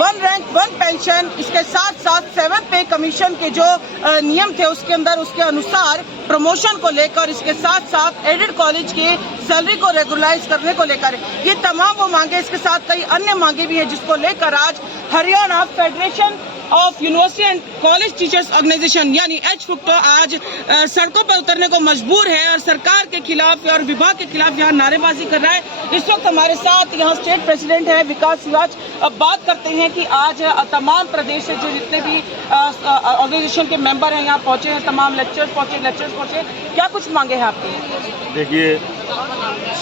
1 rank 1 pension, इसके साथ साथ 7 पे कमीशन के जो नियम थे उसके अंदर उसके अनुसार प्रमोशन को लेकर, इसके साथ साथ एडेड कॉलेज की सैलरी को रेगुलराइज करने को लेकर, ये तमाम वो मांगे, इसके साथ कई अन्य मांगे भी हैं जिसको लेकर आज Haryana Federation of University and College Teachers Organisation यानी एचफुक्टो आज सड़कों पर उतरने को मजबूर है और सरकार के खिलाफ और विभाग के खिलाफ यहाँ नारेबाजी कर रहा है। इस वक्त हमारे साथ यहाँ स्टेट प्रेसिडेंट है विकास सिवाच। अब बात करते हैं कि आज तमाम प्रदेश से जो जितने भी ऑर्गेनाइजेशन के मेंबर हैं यहाँ पहुंचे हैं, तमाम लेक्चर्स पहुंचे, क्या कुछ मांगे हैं आपकी? देखिए,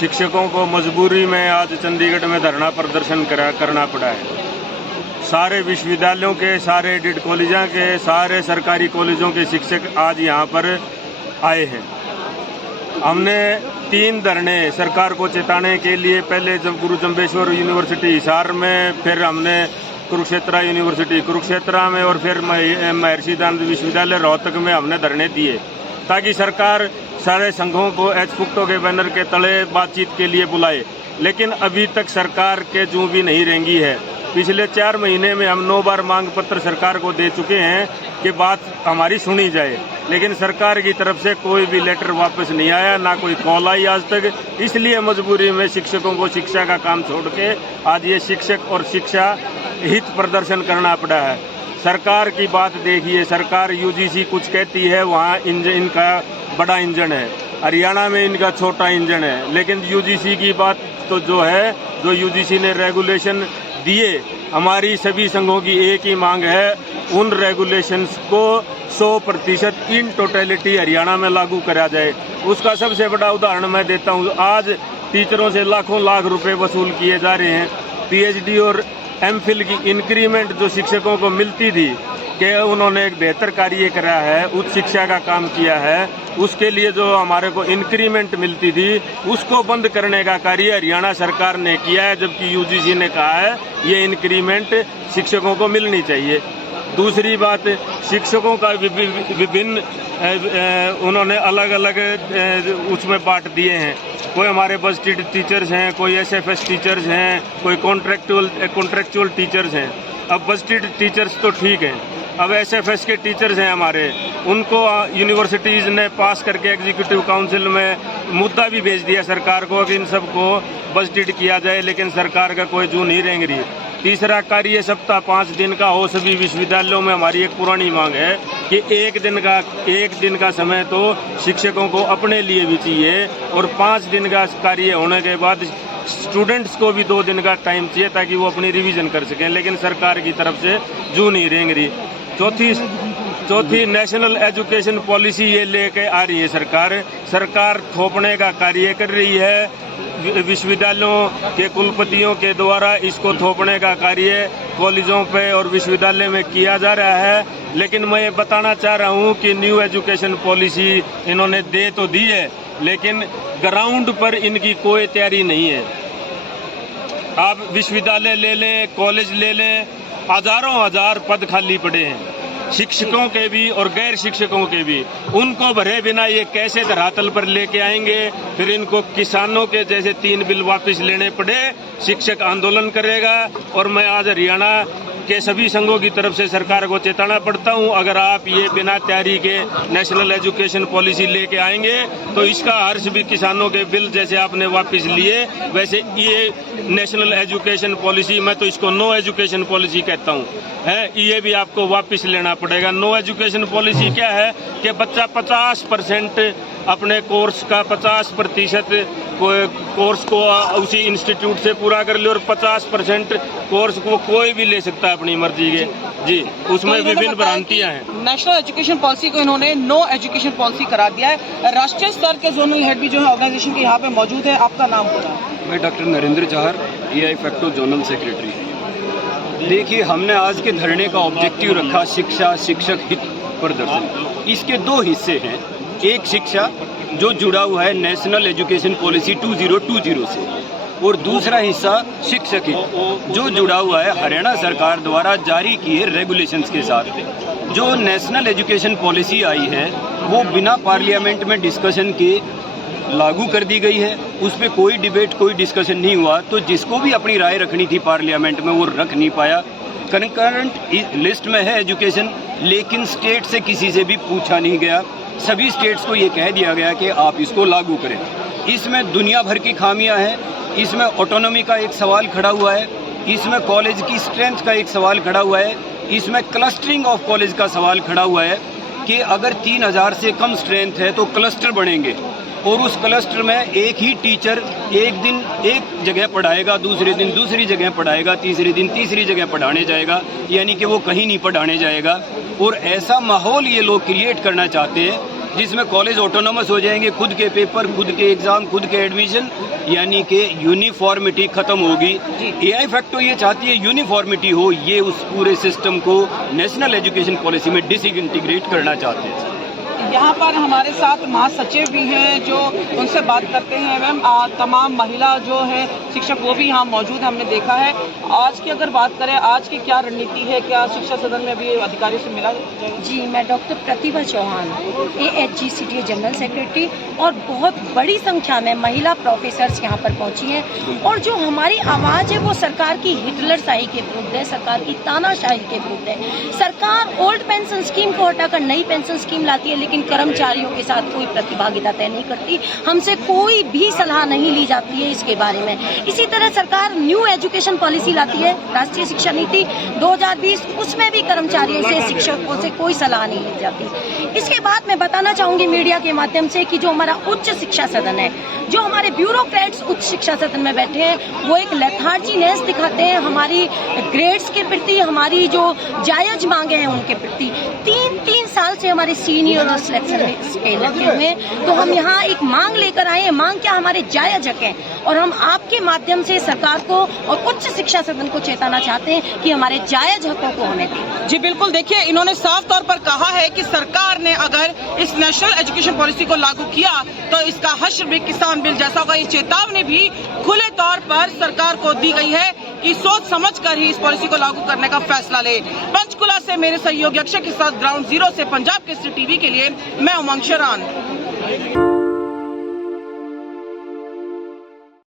शिक्षकों को मजबूरी में आज चंडीगढ़ में धरना प्रदर्शन करना पड़ा है। सारे विश्वविद्यालयों के, सारे एडेड कॉलेजों के, सारे सरकारी कॉलेजों के शिक्षक आज यहाँ पर आए हैं। हमने 3 धरने सरकार को चेताने के लिए, पहले जब गुरु जम्बेश्वर यूनिवर्सिटी हिसार में, फिर हमने कुरुक्षेत्र यूनिवर्सिटी कुरुक्षेत्र में और फिर महर्षि दयानंद विश्वविद्यालय रोहतक में हमने धरने दिए ताकि सरकार सारे संघों को एचफुक्टो के बैनर के तले बातचीत के लिए बुलाए। लेकिन अभी तक सरकार के जूं भी नहीं रेंगी है। पिछले 4 महीने में हम 9 बार मांग पत्र सरकार को दे चुके हैं कि बात हमारी सुनी जाए, लेकिन सरकार की तरफ से कोई भी लेटर वापस नहीं आया, ना कोई कॉल आई आज तक। इसलिए मजबूरी में शिक्षकों को शिक्षा का काम छोड़ के आज ये शिक्षक और शिक्षा हित प्रदर्शन करना पड़ा है। सरकार की बात देखिए, सरकार यूजीसी कुछ कहती है, वहाँ इनका बड़ा इंजन है, हरियाणा में इनका छोटा इंजन है। लेकिन यूजीसी की बात तो जो है, जो यूजीसी ने रेगुलेशन दिए, हमारी सभी संघों की एक ही मांग है, उन रेगुलेशंस को 100% इन टोटलिटी हरियाणा में लागू करा जाए। उसका सबसे बड़ा उदाहरण मैं देता हूँ। आज टीचरों से लाखों लाख रुपए वसूल किए जा रहे हैं। पीएचडी और एमफिल की इंक्रीमेंट जो शिक्षकों को मिलती थी कि उन्होंने एक बेहतर कार्य करा है, उच्च शिक्षा का काम किया है, उसके लिए जो हमारे को इंक्रीमेंट मिलती थी उसको बंद करने का कार्य हरियाणा सरकार ने किया है, जबकि यूजीसी ने कहा है ये इंक्रीमेंट शिक्षकों को मिलनी चाहिए। दूसरी बात, शिक्षकों का विभिन्न उन्होंने अलग अलग उसमें बांट दिए हैं। कोई हमारे बस्टेड टीचर्स हैं, कोई एसएफएस टीचर्स हैं, कोई कॉन्ट्रेक्चुअल टीचर्स हैं। अब बस्टेड टीचर्स तो ठीक हैं, अब एसएफएस के टीचर्स हैं हमारे, उनको यूनिवर्सिटीज़ ने पास करके एग्जीक्यूटिव काउंसिल में मुद्दा भी भेज दिया सरकार को कि इन सबको बस्टेड किया जाए, लेकिन सरकार का कोई जू नहीं रेंग रही। तीसरा कार्य सप्ताह 5 दिन का हो सभी विश्वविद्यालयों में। हमारी एक पुरानी मांग है कि एक दिन का समय तो शिक्षकों को अपने लिए भी चाहिए और 5 दिन का कार्य होने के बाद स्टूडेंट्स को भी 2 दिन का टाइम चाहिए ताकि वो अपनी रिवीजन कर सकें। लेकिन सरकार की तरफ से जू नहीं रेंग रही। चौथी नेशनल एजुकेशन पॉलिसी ये लेके आ रही है सरकार थोपने का कार्य कर रही है। विश्वविद्यालयों के कुलपतियों के द्वारा इसको थोपने का कार्य कॉलेजों पे और विश्वविद्यालय में किया जा रहा है। लेकिन मैं ये बताना चाह रहा हूँ कि न्यू एजुकेशन पॉलिसी इन्होंने दे तो दी है, लेकिन ग्राउंड पर इनकी कोई तैयारी नहीं है। आप विश्वविद्यालय ले लें, कॉलेज ले लें, हजार पद खाली पड़े हैं, शिक्षकों के भी और गैर शिक्षकों के भी। उनको भरे बिना ये कैसे धरातल पर लेके आएंगे? फिर इनको किसानों के जैसे 3 बिल वापस लेने पड़े, शिक्षक आंदोलन करेगा। और मैं आज हरियाणा के सभी संघों की तरफ से सरकार को चेताना पड़ता हूं, अगर आप ये बिना तैयारी के नेशनल एजुकेशन पॉलिसी लेके आएंगे तो इसका हर्ष भी किसानों के बिल जैसे आपने वापस लिए, वैसे ये नेशनल एजुकेशन पॉलिसी, मैं तो इसको नो एजुकेशन पॉलिसी कहता हूं, है, ये भी आपको वापस लेना पड़ेगा। नो एजुकेशन पॉलिसी क्या है कि बच्चा 50% अपने कोर्स का 50% कोर्स को उसी इंस्टीट्यूट से पूरा कर ले और 50% कोर्स को कोई भी ले सकता है अपनी मर्जी के। जी, उसमें विभिन्न भ्रांतियां हैं। नेशनल एजुकेशन पॉलिसी को इन्होंने नो एजुकेशन पॉलिसी करा दिया है। राष्ट्रीय स्तर के जोनल हेड भी जो है ऑर्गेनाइजेशन के यहाँ पे मौजूद है। आपका नाम क्या है? मैं doctor Narendra Chahar, EI facto zonal secretary. देखिए, हमने आज के धरने का ऑब्जेक्टिव रखा शिक्षा शिक्षक हित प्रदर्शन। इसके 2 हिस्से हैं। एक शिक्षा जो जुड़ा हुआ है नेशनल एजुकेशन पॉलिसी 2020 से, और दूसरा हिस्सा शिक्षक हित जो जुड़ा हुआ है हरियाणा सरकार द्वारा जारी किए रेगुलेशंस के साथ। जो नेशनल एजुकेशन पॉलिसी आई है वो बिना पार्लियामेंट में डिस्कशन के लागू कर दी गई है। उस पर कोई डिबेट कोई डिस्कशन नहीं हुआ, तो जिसको भी अपनी राय रखनी थी पार्लियामेंट में वो रख नहीं पाया। कंकरेंट लिस्ट में है एजुकेशन, लेकिन स्टेट से किसी से भी पूछा नहीं गया। सभी स्टेट्स को ये कह दिया गया कि आप इसको लागू करें। इसमें दुनिया भर की खामियां हैं। इसमें ऑटोनॉमी का एक सवाल खड़ा हुआ है, इसमें कॉलेज की स्ट्रेंथ का एक सवाल खड़ा हुआ है, इसमें क्लस्टरिंग ऑफ कॉलेज का सवाल खड़ा हुआ है कि अगर 3000 से कम स्ट्रेंथ है तो क्लस्टर बनेंगे और उस क्लस्टर में एक ही टीचर एक दिन एक जगह पढ़ाएगा, दूसरे दिन दूसरी जगह पढ़ाएगा, तीसरे दिन तीसरी जगह पढ़ाने जाएगा, यानी कि वो कहीं नहीं पढ़ाने जाएगा। और ऐसा माहौल ये लोग क्रिएट करना चाहते हैं जिसमें कॉलेज ऑटोनोमस हो जाएंगे, खुद के पेपर, खुद के एग्जाम, खुद के एडमिशन, यानी कि यूनिफॉर्मिटी खत्म होगी। एआई फैक्टो ये चाहती है यूनिफॉर्मिटी हो, ये उस पूरे सिस्टम को नेशनल एजुकेशन पॉलिसी में डिसइंटीग्रेट करना चाहते हैं। यहाँ पर हमारे साथ महासचिव भी हैं जो उनसे बात करते हैं। मैम, तमाम महिला जो है शिक्षक वो भी यहाँ मौजूद है, हमने देखा है। आज की अगर बात करें, आज की क्या रणनीति है, क्या शिक्षा सदन में भी अधिकारियों से मिला? जी, मैं डॉक्टर प्रतिभा चौहान, AHGCTA जनरल सेक्रेटरी, और बहुत बड़ी संख्या में महिला प्रोफेसर्स यहाँ पर पहुँची हैं। और जो हमारी आवाज़ है वो सरकार की हिटलरशाही के विरुद्ध है, सरकार की तानाशाही के विरुद्ध है। सरकार ओल्ड पेंशन स्कीम को हटाकर नई पेंशन स्कीम लाती है, लेकिन कर्मचारियों के साथ कोई प्रतिभागिता तय नहीं करती। हमसे कोई भी सलाह नहीं ली जाती है इसके बारे में। इसी तरह सरकार न्यू एजुकेशन पॉलिसी लाती है, राष्ट्रीय शिक्षा नीति 2020, उसमें भी कर्मचारियों से, शिक्षकों से कोई सलाह नहीं ली जाती। इसके बाद मैं बताना चाहूंगी मीडिया के माध्यम से कि जो हमारा उच्च शिक्षा सदन है, जो हमारे ब्यूरोक्रेट्स उच्च शिक्षा सदन में बैठे हैं, वो एक लेथार्जीनेस दिखाते हैं हमारी ग्रेड्स के प्रति, हमारी जो जायज मांगे हैं उनके प्रति। 3 साल से हमारे सीनियर सिलेक्शन स्केल लगे हुए हैं, तो हम यहाँ एक मांग लेकर आए हैं। मांग क्या? हमारे जायज हक हैं, और हम आपके माध्यम से सरकार को और उच्च शिक्षा सदन को चेताना चाहते हैं कि हमारे जायज हकों को हमें दें। जी बिल्कुल, देखिए इन्होंने साफ तौर पर कहा है कि सरकार ने अगर इस नेशनल एजुकेशन पॉलिसी को लागू किया तो इसका हश्र भी किसान बिल जैसा होगा। ये चेतावनी भी खुले तौर पर सरकार को दी गई है कि सोच समझकर ही इस पॉलिसी को लागू करने का फैसला ले। पंचकुला से मेरे सहयोगी अक्षय के साथ ग्राउंड जीरो से पंजाब केसरी टीवी के लिए मैं उमंग शरान।